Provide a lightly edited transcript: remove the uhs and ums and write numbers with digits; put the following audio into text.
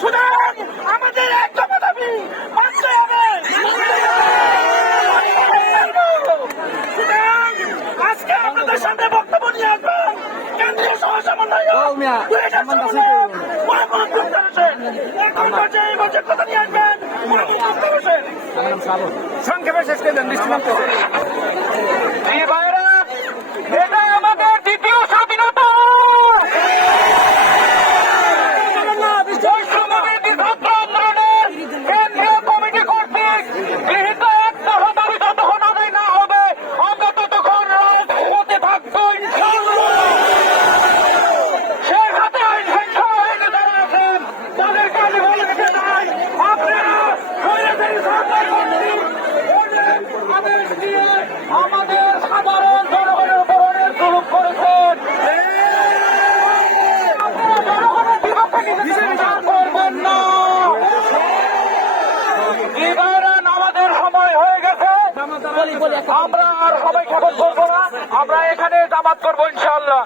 সুতরাং আমাদের একটা দাবি মানতে হবে। সুতরাং আজকে আপনাদের সামনে বক্তব্য নিয়ে আসবেন কেন্দ্রীয় সহ সমন্বয়ক কথা নিয়ে আসবেন। সংক্ষেপে শেষ করে দেন। এটা আমাদের দ্বিতীয় স্বাধীনতা। কেন্দ্রীয় কমিটি কর্তৃক গৃহীত একটা দাবি যতক্ষণ আদায় না হবে আমরা ততক্ষণ রাজপথে থাকবো। শেখ হাতে আইন শৃঙ্খলা বাহিনী যারা আছেন তাদেরকে আমি বলে দিতে চাই, আপনারা আদেশ দিয়ে আমাদের সাধারণ জনগণের উপর অনেক জুলুম করেছেন। আপনারা জনগণের বিপক্ষে নিজেদের বিচার করবেন না। আমাদের সময় হয়ে গেছে, আমরা আর সবাই খেপত করবো না, আমরা এখানে জামাত করবো ইনশাআল্লাহ।